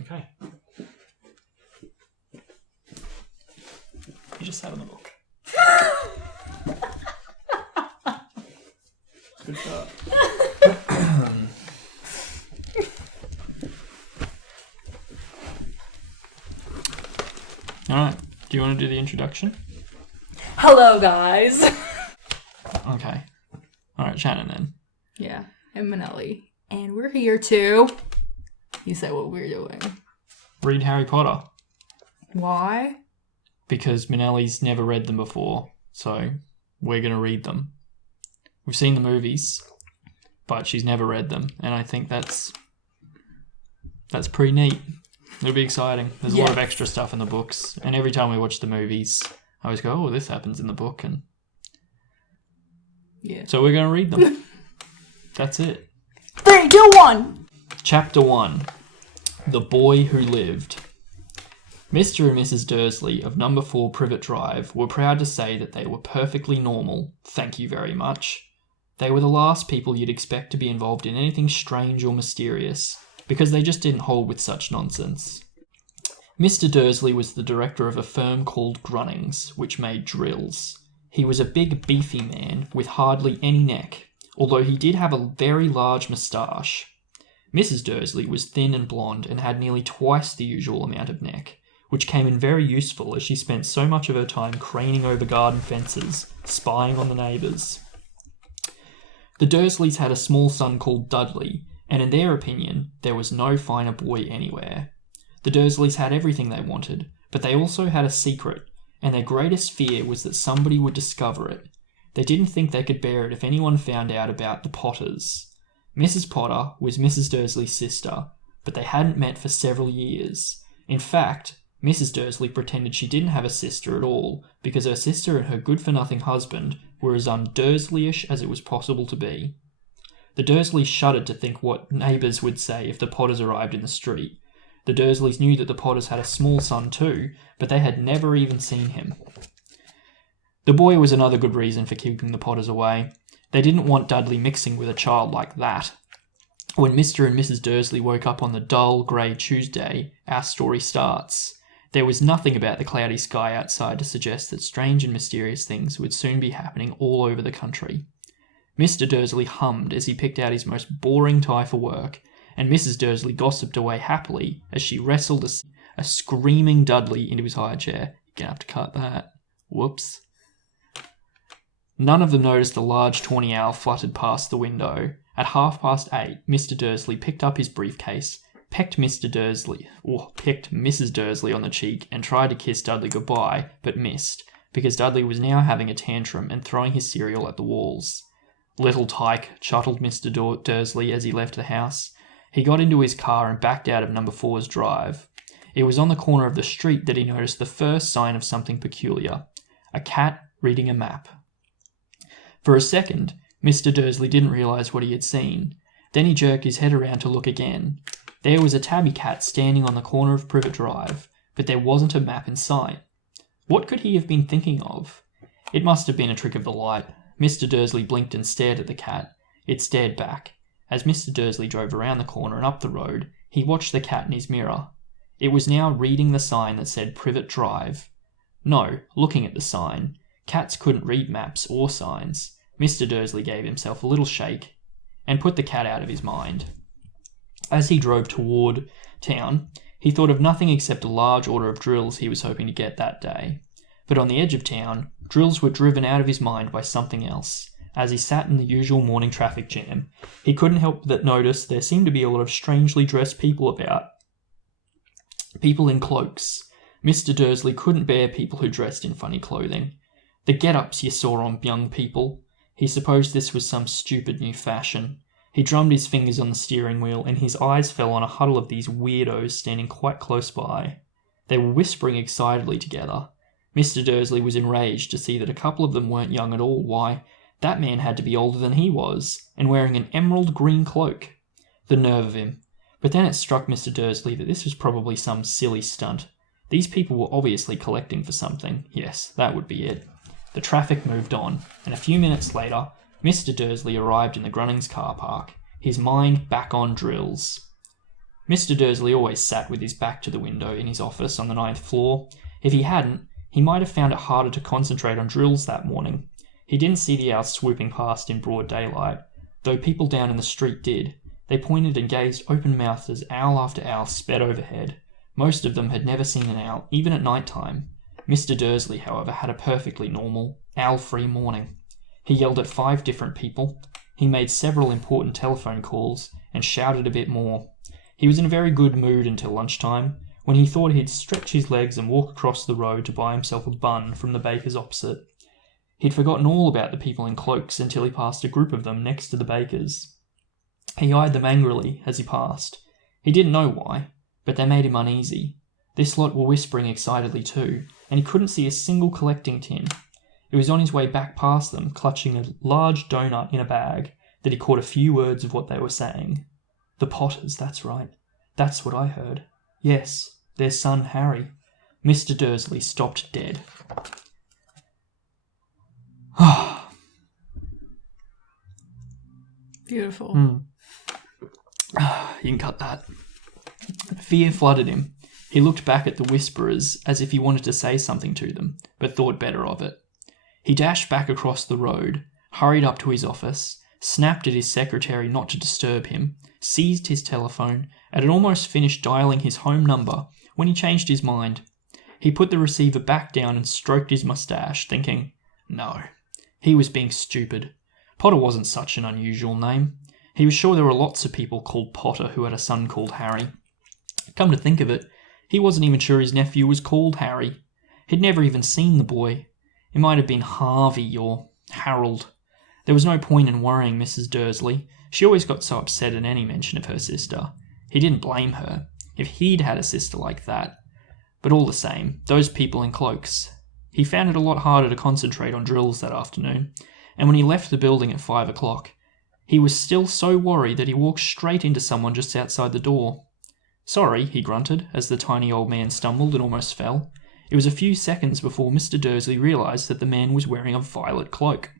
Okay. You just sat on the book. Good start. Alright, do you want to do the introduction? Hello, guys. Okay. Alright, Shannon then. Yeah, I'm Manelli. And we're here to... You say what we're doing. Read Harry Potter. Why? Because Manelli's never read them before, so we're going to read them. We've seen the movies, but she's never read them, and I think that's pretty neat. It'll be exciting. There's a lot of extra stuff in the books, and every time we watch the movies, I always go, oh, this happens in the book, and so we're going to read them. That's it. 3, 2, 1! Chapter 1. The Boy Who Lived. Mr. and Mrs. Dursley of number 4 Privet Drive were proud to say that they were perfectly normal, thank you very much. They were the last people you'd expect to be involved in anything strange or mysterious, because they just didn't hold with such nonsense. Mr. Dursley was the director of a firm called Grunnings, which made drills. He was a big, beefy man with hardly any neck, although he did have a very large moustache. Mrs. Dursley was thin and blonde and had nearly twice the usual amount of neck, which came in very useful as she spent so much of her time craning over garden fences, spying on the neighbours. The Dursleys had a small son called Dudley, and in their opinion, there was no finer boy anywhere. The Dursleys had everything they wanted, but they also had a secret, and their greatest fear was that somebody would discover it. They didn't think they could bear it if anyone found out about the Potters. Mrs. Potter was Mrs. Dursley's sister, but they hadn't met for several years. In fact, Mrs. Dursley pretended she didn't have a sister at all, because her sister and her good-for-nothing husband were as un-Dursleyish as it was possible to be. The Dursleys shuddered to think what neighbours would say if the Potters arrived in the street. The Dursleys knew that the Potters had a small son too, but they had never even seen him. The boy was another good reason for keeping the Potters away. They didn't want Dudley mixing with a child like that. When Mr. and Mrs. Dursley woke up on the dull, grey Tuesday, our story starts. There was nothing about the cloudy sky outside to suggest that strange and mysterious things would soon be happening all over the country. Mr. Dursley hummed as he picked out his most boring tie for work, and Mrs. Dursley gossiped away happily as she wrestled a screaming Dudley into his high chair. You're gonna have to cut that. Whoops. None of them noticed a large tawny owl fluttered past the window. At 8:30, Mr. Dursley picked up his briefcase, pecked Mrs. Dursley on the cheek and tried to kiss Dudley goodbye, but missed, because Dudley was now having a tantrum and throwing his cereal at the walls. Little tyke, chuttled Mr. Dursley as he left the house. He got into his car and backed out of number 4's drive. It was on the corner of the street that he noticed the first sign of something peculiar. A cat reading a map. For a second, Mr. Dursley didn't realise what he had seen. Then he jerked his head around to look again. There was a tabby cat standing on the corner of Privet Drive, but there wasn't a map in sight. What could he have been thinking of? It must have been a trick of the light. Mr. Dursley blinked and stared at the cat. It stared back. As Mr. Dursley drove around the corner and up the road, he watched the cat in his mirror. It was now reading the sign that said Privet Drive. No, looking at the sign. Cats couldn't read maps or signs. Mr. Dursley gave himself a little shake and put the cat out of his mind. As he drove toward town, he thought of nothing except a large order of drills he was hoping to get that day. But on the edge of town, drills were driven out of his mind by something else. As he sat in the usual morning traffic jam, he couldn't help but notice there seemed to be a lot of strangely dressed people about. People in cloaks. Mr. Dursley couldn't bear people who dressed in funny clothing. The get-ups you saw on young people. He supposed this was some stupid new fashion. He drummed his fingers on the steering wheel, and his eyes fell on a huddle of these weirdos standing quite close by. They were whispering excitedly together. Mr. Dursley was enraged to see that a couple of them weren't young at all. Why, that man had to be older than he was, and wearing an emerald green cloak. The nerve of him. But then it struck Mr. Dursley that this was probably some silly stunt. These people were obviously collecting for something. Yes, that would be it. The traffic moved on, and a few minutes later, Mr. Dursley arrived in the Grunnings car park, his mind back on drills. Mr. Dursley always sat with his back to the window in his office on the 9th floor. If he hadn't, he might have found it harder to concentrate on drills that morning. He didn't see the owls swooping past in broad daylight, though people down in the street did. They pointed and gazed open-mouthed as owl after owl sped overhead. Most of them had never seen an owl, even at night time. Mr. Dursley, however, had a perfectly normal, owl-free morning. He yelled at 5 different people. He made several important telephone calls and shouted a bit more. He was in a very good mood until lunchtime, when he thought he'd stretch his legs and walk across the road to buy himself a bun from the baker's opposite. He'd forgotten all about the people in cloaks until he passed a group of them next to the baker's. He eyed them angrily as he passed. He didn't know why, but they made him uneasy. This lot were whispering excitedly too, and he couldn't see a single collecting tin. It was on his way back past them, clutching a large doughnut in a bag, that he caught a few words of what they were saying. The Potters, that's right. That's what I heard. Yes, their son Harry. Mr. Dursley stopped dead. Beautiful. You can cut that. Fear flooded him. He looked back at the whisperers as if he wanted to say something to them, but thought better of it. He dashed back across the road, hurried up to his office, snapped at his secretary not to disturb him, seized his telephone, and had almost finished dialing his home number when he changed his mind. He put the receiver back down and stroked his moustache, thinking, no, he was being stupid. Potter wasn't such an unusual name. He was sure there were lots of people called Potter who had a son called Harry. Come to think of it, he wasn't even sure his nephew was called Harry. He'd never even seen the boy. It might have been Harvey or Harold. There was no point in worrying Mrs. Dursley. She always got so upset at any mention of her sister. He didn't blame her, if he'd had a sister like that. But all the same, those people in cloaks. He found it a lot harder to concentrate on drills that afternoon, and when he left the building at 5 o'clock, he was still so worried that he walked straight into someone just outside the door. Sorry, he grunted, as the tiny old man stumbled and almost fell. It was a few seconds before Mr. Dursley realised that the man was wearing a violet cloak.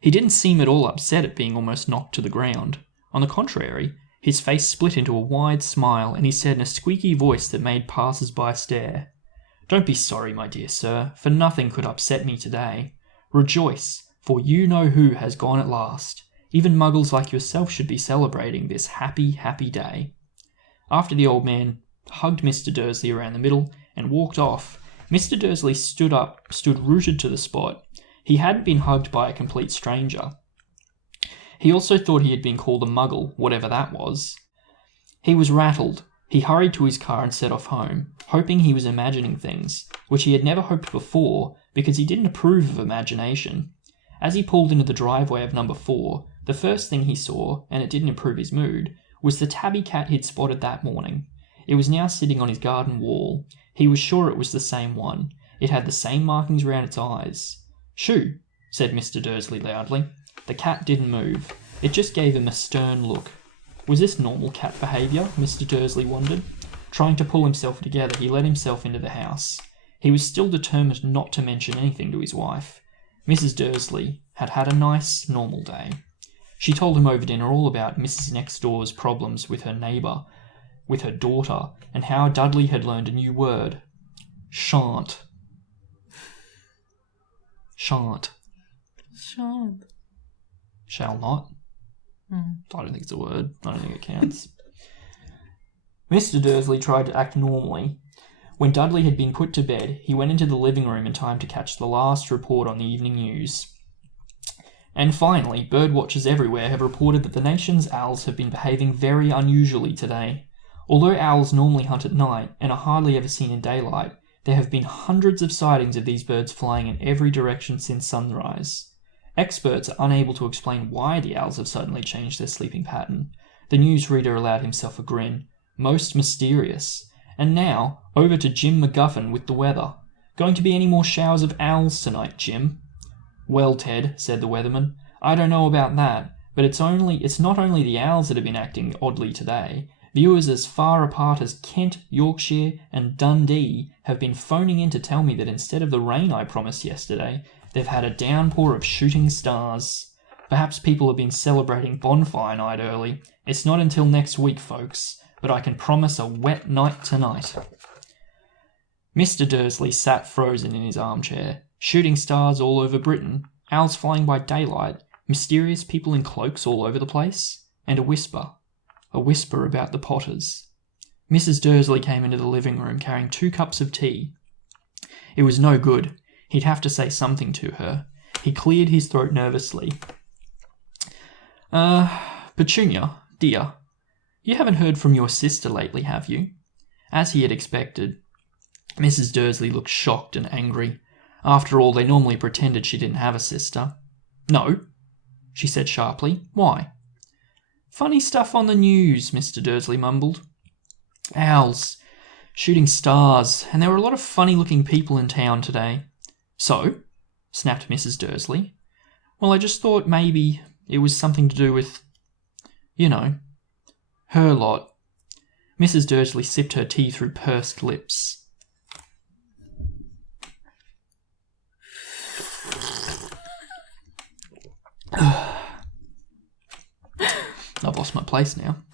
He didn't seem at all upset at being almost knocked to the ground. On the contrary, his face split into a wide smile, and he said in a squeaky voice that made passers-by stare, "Don't be sorry, my dear sir, for nothing could upset me today. Rejoice, for you know who has gone at last. Even muggles like yourself should be celebrating this happy, happy day." After the old man hugged Mr. Dursley around the middle and walked off, Mr. Dursley stood rooted to the spot. He hadn't been hugged by a complete stranger. He also thought he had been called a muggle, whatever that was. He was rattled. He hurried to his car and set off home, hoping he was imagining things, which he had never hoped before because he didn't approve of imagination. As he pulled into the driveway of number 4, the first thing he saw, and it didn't improve his mood, was the tabby cat he'd spotted that morning. It was now sitting on his garden wall. He was sure it was the same one. It had the same markings around its eyes. "Shoo," said Mr. Dursley loudly. The cat didn't move. It just gave him a stern look. Was this normal cat behaviour? Mr. Dursley wondered. Trying to pull himself together, he let himself into the house. He was still determined not to mention anything to his wife. Mrs. Dursley had had a nice, normal day. She told him over dinner all about Mrs. Next Door's problems with her neighbour, with her daughter, and how Dudley had learned a new word. Shan't. Shan't. Shan't. Shall not. I don't think it's a word. I don't think it counts. Mr. Dursley tried to act normally. When Dudley had been put to bed, he went into the living room in time to catch the last report on the evening news. And finally, bird watchers everywhere have reported that the nation's owls have been behaving very unusually today. Although owls normally hunt at night and are hardly ever seen in daylight, there have been hundreds of sightings of these birds flying in every direction since sunrise. Experts are unable to explain why the owls have suddenly changed their sleeping pattern. The newsreader allowed himself a grin. Most mysterious. And now, over to Jim McGuffin with the weather. Going to be any more showers of owls tonight, Jim? "Well, Ted," said the weatherman, "I don't know about that, but it's not only the owls that have been acting oddly today. Viewers as far apart as Kent, Yorkshire, and Dundee have been phoning in to tell me that instead of the rain I promised yesterday, they've had a downpour of shooting stars. Perhaps people have been celebrating bonfire night early. It's not until next week, folks. but I can promise a wet night tonight." Mr. Dursley sat frozen in his armchair. Shooting stars all over Britain, owls flying by daylight, mysterious people in cloaks all over the place, and a whisper about the Potters. Mrs. Dursley came into the living room carrying 2 cups of tea. It was no good. He'd have to say something to her. He cleared his throat nervously. Petunia, dear, you haven't heard from your sister lately, have you?" As he had expected, Mrs. Dursley looked shocked and angry. After all, they normally pretended she didn't have a sister. "No," she said sharply. "Why?" "Funny stuff on the news," Mr. Dursley mumbled. "Owls, shooting stars, and there were a lot of funny-looking people in town today." "So?" snapped Mrs. Dursley. "Well, I just thought maybe it was something to do with, her lot." Mrs. Dursley sipped her tea through pursed lips. I've lost my place now.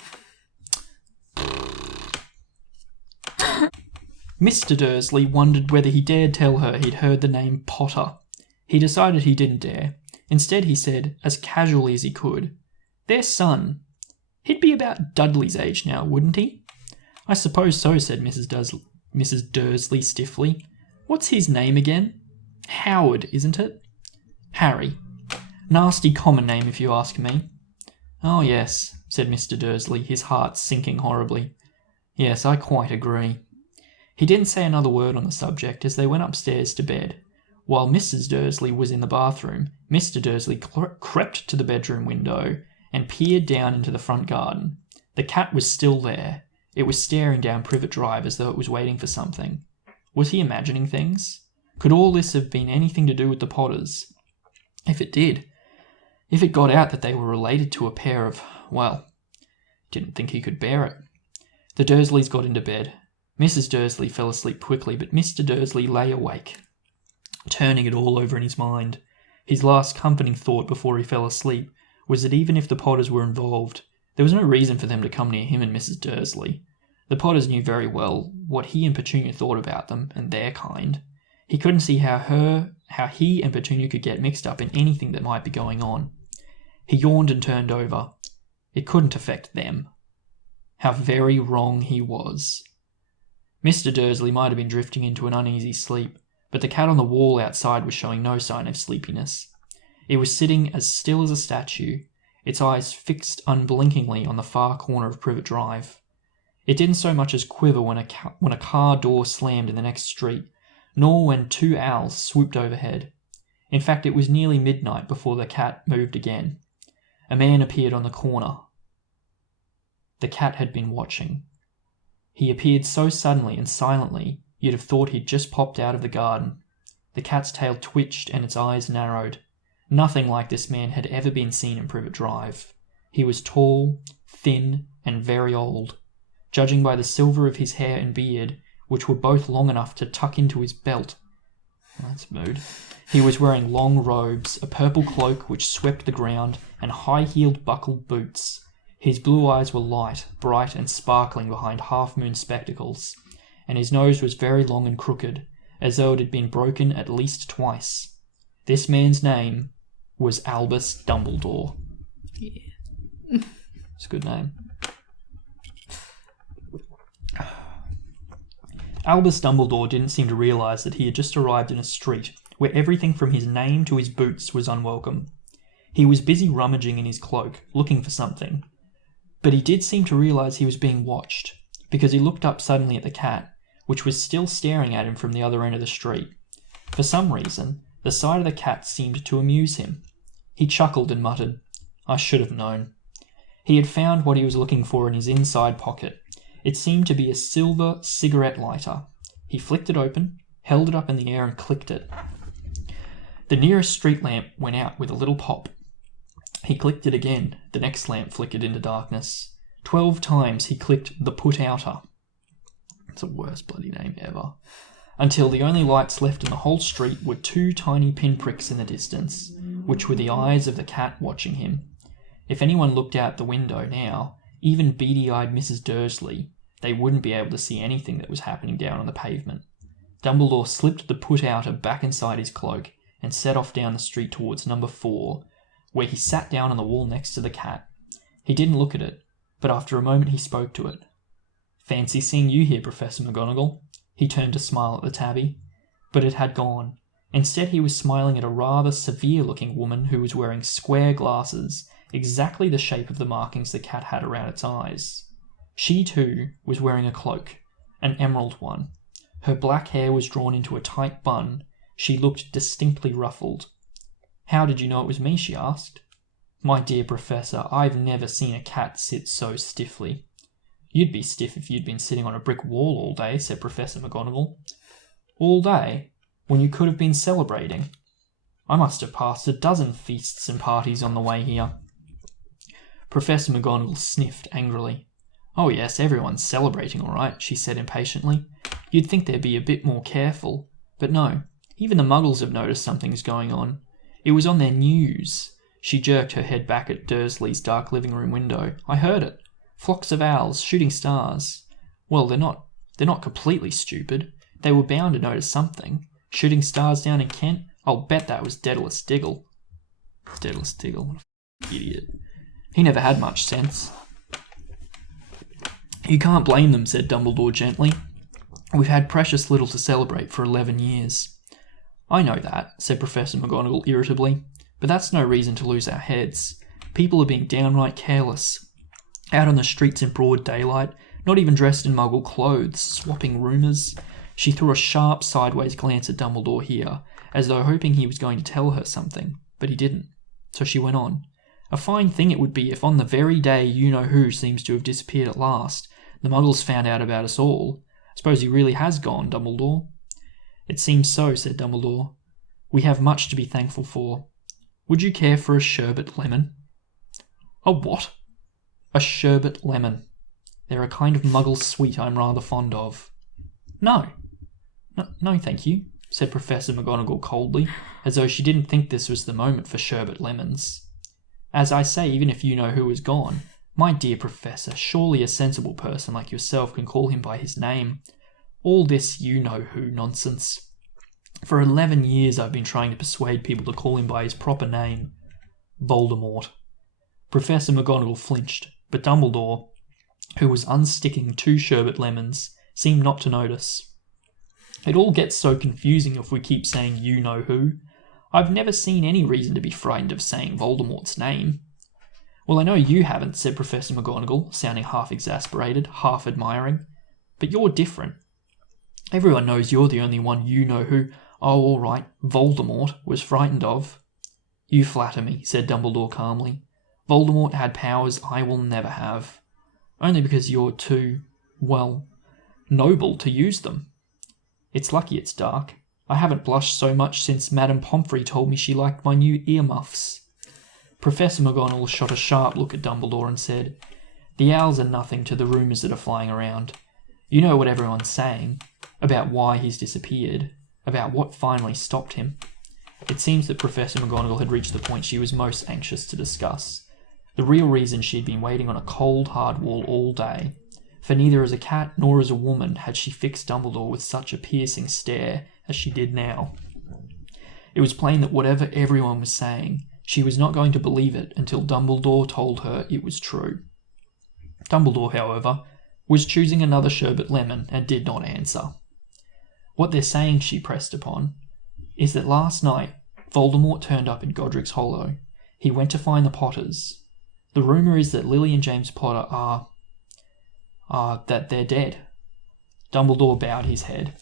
Mr. Dursley wondered whether he dared tell her he'd heard the name Potter. He decided he didn't dare. Instead, he said, as casually as he could, "Their son. He'd be about Dudley's age now, wouldn't he?" "I suppose so," said Mrs. Dursley stiffly. "What's his name again?" "Howard, isn't it?" "Harry. Nasty common name, if you ask me." "Oh, yes," said Mr. Dursley, his heart sinking horribly. "Yes, I quite agree." He didn't say another word on the subject as they went upstairs to bed. While Mrs. Dursley was in the bathroom, Mr. Dursley crept to the bedroom window and peered down into the front garden. The cat was still there. It was staring down Privet Drive as though it was waiting for something. Was he imagining things? Could all this have been anything to do with the Potters? If it did, if it got out that they were related to a pair of, well, didn't think he could bear it. The Dursleys got into bed. Mrs. Dursley fell asleep quickly, but Mr. Dursley lay awake, turning it all over in his mind. His last comforting thought before he fell asleep was that even if the Potters were involved, there was no reason for them to come near him and Mrs. Dursley. The Potters knew very well what he and Petunia thought about them and their kind. He couldn't see how he and Petunia could get mixed up in anything that might be going on. He yawned and turned over. It couldn't affect them. How very wrong he was. Mr. Dursley might have been drifting into an uneasy sleep, but the cat on the wall outside was showing no sign of sleepiness. It was sitting as still as a statue, its eyes fixed unblinkingly on the far corner of Privet Drive. It didn't so much as quiver when a car door slammed in the next street, nor when 2 owls swooped overhead. In fact, it was nearly midnight before the cat moved again. A man appeared on the corner. The cat had been watching. He appeared so suddenly and silently, you'd have thought he'd just popped out of the garden. The cat's tail twitched and its eyes narrowed. Nothing like this man had ever been seen in Privet Drive. He was tall, thin, and very old. Judging by the silver of his hair and beard, which were both long enough to tuck into his belt. That's mood. He was wearing long robes, a purple cloak which swept the ground, and high-heeled buckled boots. His blue eyes were light, bright, and sparkling behind half-moon spectacles, and his nose was very long and crooked, as though it had been broken at least twice. This man's name was Albus Dumbledore. Yeah. It's a good name. Albus Dumbledore didn't seem to realise that he had just arrived in a street where everything from his name to his boots was unwelcome. He was busy rummaging in his cloak, looking for something. But he did seem to realise he was being watched, because he looked up suddenly at the cat, which was still staring at him from the other end of the street. For some reason, the sight of the cat seemed to amuse him. He chuckled and muttered, "I should have known." He had found what he was looking for in his inside pocket. It seemed to be a silver cigarette lighter. He flicked it open, held it up in the air and clicked it. The nearest street lamp went out with a little pop. He clicked it again. The next lamp flickered into darkness. 12 times he clicked the put-outer. It's the worst bloody name ever. Until the only lights left in the whole street were 2 tiny pinpricks in the distance, which were the eyes of the cat watching him. If anyone looked out the window now, Even beady-eyed Mrs. Dursley, they wouldn't be able to see anything that was happening down on the pavement. Dumbledore slipped the put-outer back inside his cloak and set off down the street towards number 4, where he sat down on the wall next to the cat. He didn't look at it, but after a moment he spoke to it. "Fancy seeing you here, Professor McGonagall." He turned to smile at the tabby, but it had gone. Instead, he was smiling at a rather severe-looking woman who was wearing square glasses, exactly the shape of the markings the cat had around its eyes. She, too, was wearing a cloak, an emerald one. Her black hair was drawn into a tight bun. She looked distinctly ruffled. "How did you know it was me?" she asked. "My dear Professor, I've never seen a cat sit so stiffly." "You'd be stiff if you'd been sitting on a brick wall all day," said Professor McGonagall. "All day? When you could have been celebrating? I must have passed a dozen feasts and parties on the way here." Professor McGonagall sniffed angrily. "Oh yes, everyone's celebrating all right," she said impatiently. "You'd think they'd be a bit more careful. But no, even the Muggles have noticed something's going on. It was on their news." She jerked her head back at Dursley's dark living room window. "I heard it. Flocks of owls, shooting stars. Well, they're not completely stupid. They were bound to notice something. Shooting stars down in Kent? I'll bet that was Daedalus Diggle." Daedalus Diggle, what an idiot. He never had much sense. "You can't blame them," said Dumbledore gently. "We've had precious little to celebrate for 11 years. "I know that," said Professor McGonagall irritably, "but that's no reason to lose our heads. People are being downright careless. Out on the streets in broad daylight, not even dressed in Muggle clothes, swapping rumours." She threw a sharp sideways glance at Dumbledore here, as though hoping he was going to tell her something, but he didn't. So she went on. "A fine thing it would be if on the very day you-know-who seems to have disappeared at last, the Muggles found out about us all. Suppose he really has gone, Dumbledore?" "It seems so," said Dumbledore. "We have much to be thankful for. Would you care for a sherbet lemon?" "A what?" "A sherbet lemon. They're a kind of Muggle sweet I'm rather fond of." No, thank you," said Professor McGonagall coldly, as though she didn't think this was the moment for sherbet lemons. "As I say, even if you-know-who is gone, my dear Professor, surely a sensible person like yourself can call him by his name. All this you-know-who nonsense. For 11 years I've been trying to persuade people to call him by his proper name. Voldemort." Professor McGonagall flinched, but Dumbledore, who was unsticking 2 sherbet lemons, seemed not to notice. "It all gets so confusing if we keep saying you-know-who. I've never seen any reason to be frightened of saying Voldemort's name." "Well, I know you haven't," said Professor McGonagall, sounding half exasperated, half admiring. "But you're different. Everyone knows you're the only one you-know-who, oh, all right, Voldemort, was frightened of." "You flatter me," said Dumbledore calmly. "Voldemort had powers I will never have. Only because you're too, well, noble to use them. It's lucky it's dark. I haven't blushed so much since Madame Pomfrey told me she liked my new earmuffs." Professor McGonagall shot a sharp look at Dumbledore and said, "The owls are nothing to the rumours that are flying around. You know what everyone's saying, about why he's disappeared, about what finally stopped him." It seems that Professor McGonagall had reached the point she was most anxious to discuss. The real reason she'd been waiting on a cold, hard wall all day. For neither as a cat nor as a woman had she fixed Dumbledore with such a piercing stare as she did now. It was plain that whatever everyone was saying, she was not going to believe it until Dumbledore told her it was true. Dumbledore, however, was choosing another sherbet lemon and did not answer. "What they're saying," she pressed upon, "is that last night Voldemort turned up in Godric's Hollow. He went to find the Potters. The rumour is that Lily and James Potter that they're dead." Dumbledore bowed his head.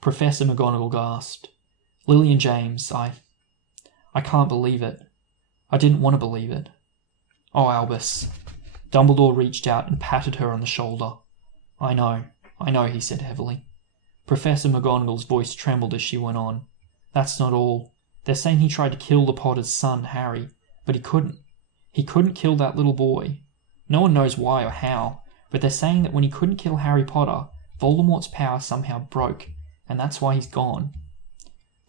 Professor McGonagall gasped. "Lily and James, I can't believe it. I didn't want to believe it. Oh, Albus." Dumbledore reached out and patted her on the shoulder. I know, he said heavily. Professor McGonagall's voice trembled as she went on. "That's not all. They're saying he tried to kill the Potter's son, Harry, but he couldn't. He couldn't kill that little boy. No one knows why or how, but they're saying that when he couldn't kill Harry Potter, Voldemort's power somehow broke, and that's why he's gone."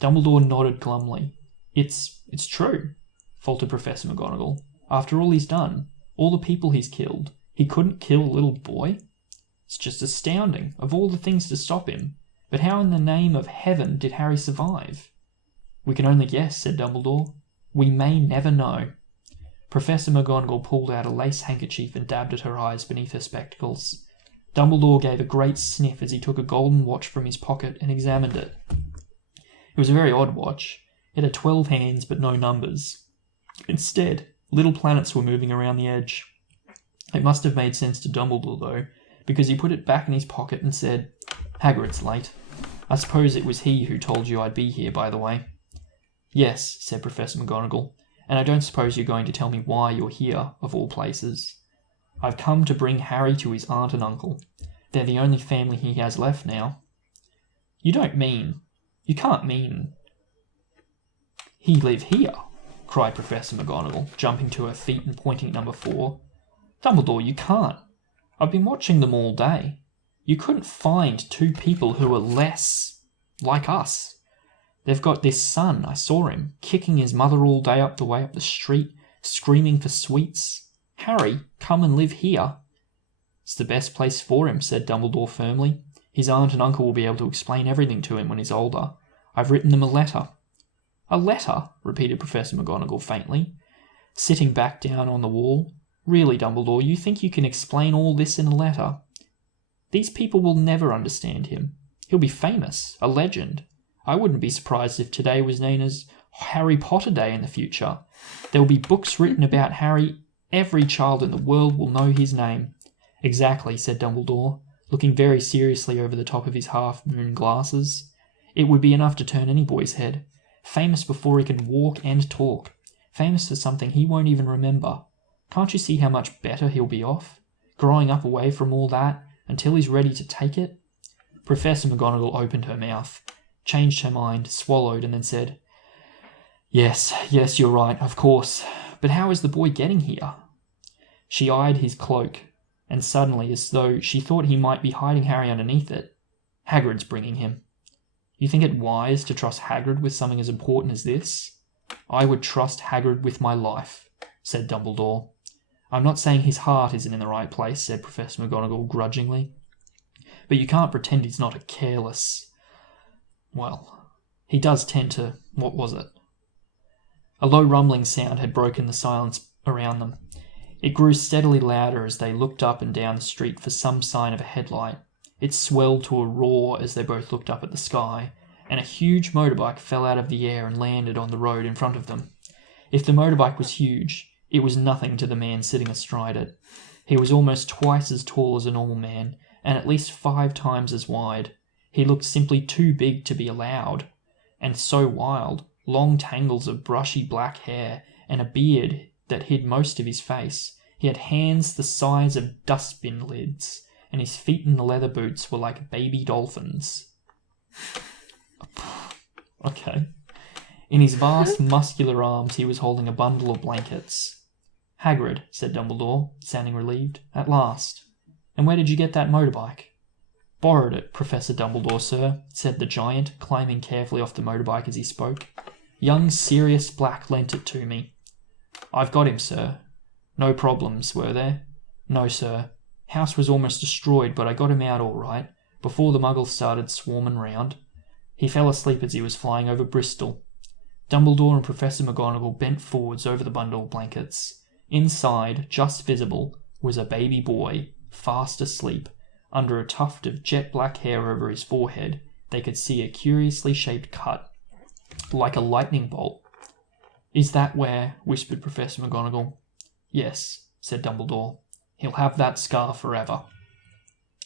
Dumbledore nodded glumly. It's true," faltered Professor McGonagall. "After all he's done, all the people he's killed, He couldn't kill a little boy? It's just astounding, of all the things to stop him. But how in the name of heaven did Harry survive? We can only guess, said Dumbledore. We may never know. Professor McGonagall pulled out a lace handkerchief and dabbed at her eyes beneath her spectacles. Dumbledore gave a great sniff as he took a golden watch from his pocket and examined it. It was a very odd watch. It had 12 hands but no numbers. Instead, little planets were moving around the edge. It must have made sense to Dumbledore, though, because he put it back in his pocket and said, Hagrid's late. I suppose it was he who told you I'd be here, by the way. Yes, said Professor McGonagall, and I don't suppose you're going to tell me why you're here, of all places. I've come to bring Harry to his aunt and uncle. They're the only family he has left now. You can't mean... He live here, cried Professor McGonagall, jumping to her feet and pointing at number 4. Dumbledore, you can't. I've been watching them all day. You couldn't find 2 people who are less like us. They've got this son, I saw him, kicking his mother all day up the street, screaming for sweets. Harry, come and live here. It's the best place for him, said Dumbledore firmly. His aunt and uncle will be able to explain everything to him when he's older. I've written them a letter. A letter? Repeated Professor McGonagall faintly, sitting back down on the wall. Really, Dumbledore, you think you can explain all this in a letter? These people will never understand him. He'll be famous, a legend. I wouldn't be surprised if today was known as Harry Potter Day in the future. There will be books written about Harry. Every child in the world will know his name. Exactly, said Dumbledore, looking very seriously over the top of his half-moon glasses. It would be enough to turn any boy's head. Famous before he can walk and talk. Famous for something he won't even remember. Can't you see how much better he'll be off? Growing up away from all that, until he's ready to take it? Professor McGonagall opened her mouth, changed her mind, swallowed, and then said, Yes, you're right, of course. But how is the boy getting here? She eyed his cloak, and suddenly, as though she thought he might be hiding Harry underneath it, Hagrid's bringing him. You think it wise to trust Hagrid with something as important as this? I would trust Hagrid with my life, said Dumbledore. I'm not saying his heart isn't in the right place, said Professor McGonagall grudgingly. But you can't pretend he's not a careless... Well, he does tend to... What was it? A low rumbling sound had broken the silence around them. It grew steadily louder as they looked up and down the street for some sign of a headlight. It swelled to a roar as they both looked up at the sky, and a huge motorbike fell out of the air and landed on the road in front of them. If the motorbike was huge, it was nothing to the man sitting astride it. He was almost twice as tall as a normal man, and at least 5 times as wide. He looked simply too big to be allowed, and so wild, long tangles of brushy black hair, and a beard that hid most of his face. He had hands the size of dustbin lids, and his feet in the leather boots were like baby dolphins. Okay. In his vast, muscular arms he was holding a bundle of blankets. Hagrid, said Dumbledore, sounding relieved. At last. And where did you get that motorbike? Borrowed it, Professor Dumbledore, sir, said the giant, climbing carefully off the motorbike as he spoke. Young Sirius Black lent it to me. I've got him, sir. No problems, were there? No, sir. House was almost destroyed, but I got him out all right, before the muggles started swarming round. He fell asleep as he was flying over Bristol. Dumbledore and Professor McGonagall bent forwards over the bundle of blankets. Inside, just visible, was a baby boy, fast asleep. Under a tuft of jet-black hair over his forehead, they could see a curiously shaped cut, like a lightning bolt. Is that where? Whispered Professor McGonagall. Yes, said Dumbledore. He'll have that scar forever.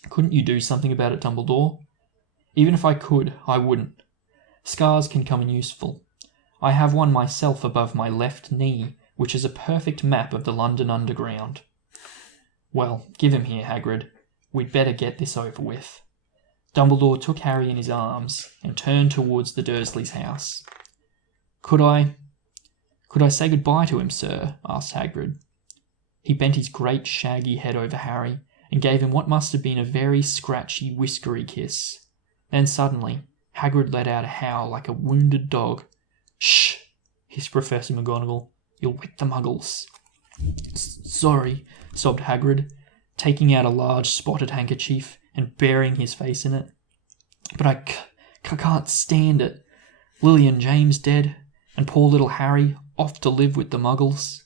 Couldn't you do something about it, Dumbledore? Even if I could, I wouldn't. Scars can come in useful. I have one myself above my left knee, which is a perfect map of the London Underground. Well, give him here, Hagrid. We'd better get this over with. Dumbledore took Harry in his arms and turned towards the Dursleys' house. Could I say goodbye to him, sir? Asked Hagrid. He bent his great shaggy head over Harry and gave him what must have been a very scratchy, whiskery kiss. Then suddenly, Hagrid let out a howl like a wounded dog. Shh! Hissed Professor McGonagall. You'll wake the muggles. Sorry, sobbed Hagrid, taking out a large spotted handkerchief and burying his face in it. "But I can't stand it. Lily and James dead, and poor little Harry off to live with the Muggles.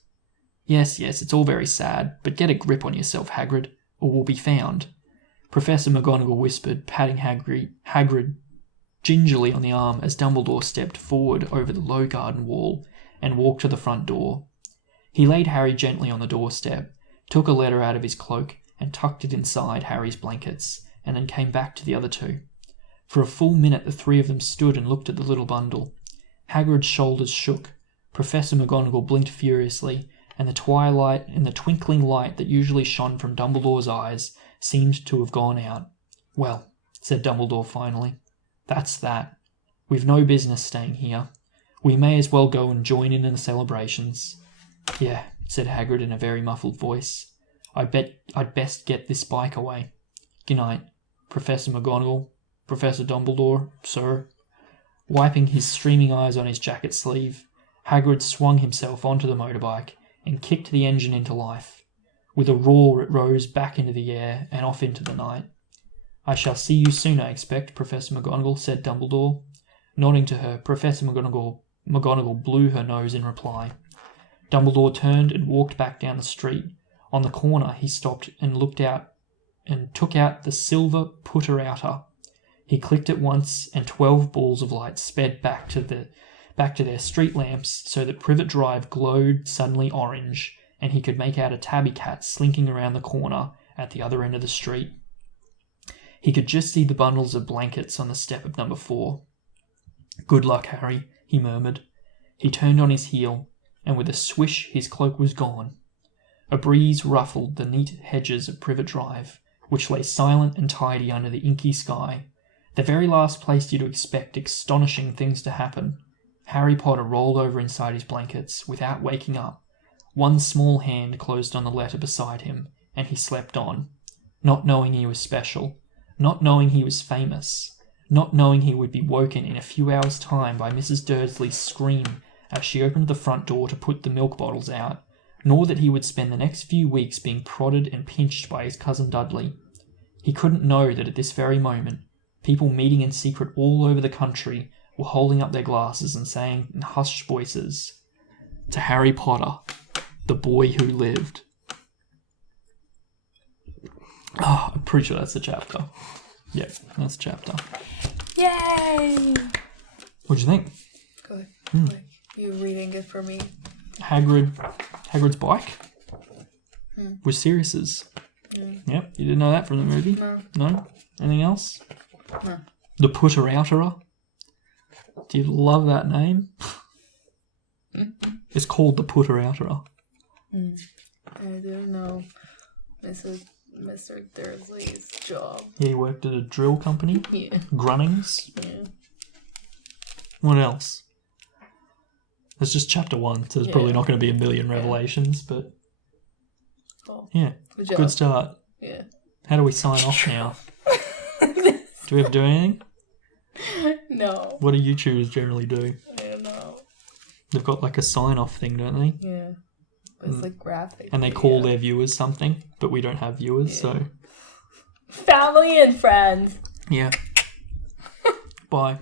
Yes, it's all very sad, but get a grip on yourself, Hagrid, or we'll be found," Professor McGonagall whispered, patting Hagrid gingerly on the arm as Dumbledore stepped forward over the low garden wall and walked to the front door. He laid Harry gently on the doorstep, took a letter out of his cloak and tucked it inside Harry's blankets, and then came back to the other two. For a full minute the three of them stood and looked at the little bundle. Hagrid's shoulders shook, Professor McGonagall blinked furiously, and the twinkling light that usually shone from Dumbledore's eyes seemed to have gone out. "Well," said Dumbledore finally, "that's that. We've no business staying here. We may as well go and join in the celebrations." "Yeah," said Hagrid in a very muffled voice. "I bet I'd best get this bike away. Good night, Professor McGonagall, Professor Dumbledore, sir." Wiping his streaming eyes on his jacket sleeve, Hagrid swung himself onto the motorbike and kicked the engine into life. With a roar it rose back into the air and off into the night. "I shall see you soon, I expect, Professor McGonagall," said Dumbledore. Nodding to her, Professor McGonagall blew her nose in reply. Dumbledore turned and walked back down the street. On the corner he stopped and looked out and took out the silver putter-outer. He clicked it once, and 12 balls of light sped back to their street lamps so that Privet Drive glowed suddenly orange, and he could make out a tabby cat slinking around the corner at the other end of the street. He could just see the bundles of blankets on the step of number 4. "Good luck, Harry," he murmured. He turned on his heel, and with a swish his cloak was gone. A breeze ruffled the neat hedges of Privet Drive, which lay silent and tidy under the inky sky, the very last place you'd expect astonishing things to happen. Harry Potter rolled over inside his blankets without waking up. One small hand closed on the letter beside him, and he slept on, not knowing he was special, not knowing he was famous, not knowing he would be woken in a few hours' time by Mrs. Dursley's scream as she opened the front door to put the milk bottles out, nor that he would spend the next few weeks being prodded and pinched by his cousin Dudley. He couldn't know that at this very moment, people meeting in secret all over the country were holding up their glasses and saying in hushed voices, "To Harry Potter, the boy who lived." Oh, I'm pretty sure that's the chapter. Yep, that's the chapter. Yay! What'd you think? Good. You reading it for me? Hagrid's bike was Sirius's. Yep, you didn't know that from the movie? No? Anything else? No. The Putter-Outerer. Do you love that name? It's called the Putter-Outerer. I do know Mr. Dursley's job. Yeah, he worked at a drill company. Yeah. Grunnings. Yeah. What else? It's just chapter 1, so there's probably not going to be a million revelations, but Cool. Yeah, good start. Yeah. How do we sign off now? Do we have to do anything? No. What do YouTubers generally do? I don't know. They've got like a sign-off thing, don't they? Yeah. It's like graphic. And they call their viewers something, but we don't have viewers, so... Family and friends. Yeah. Bye.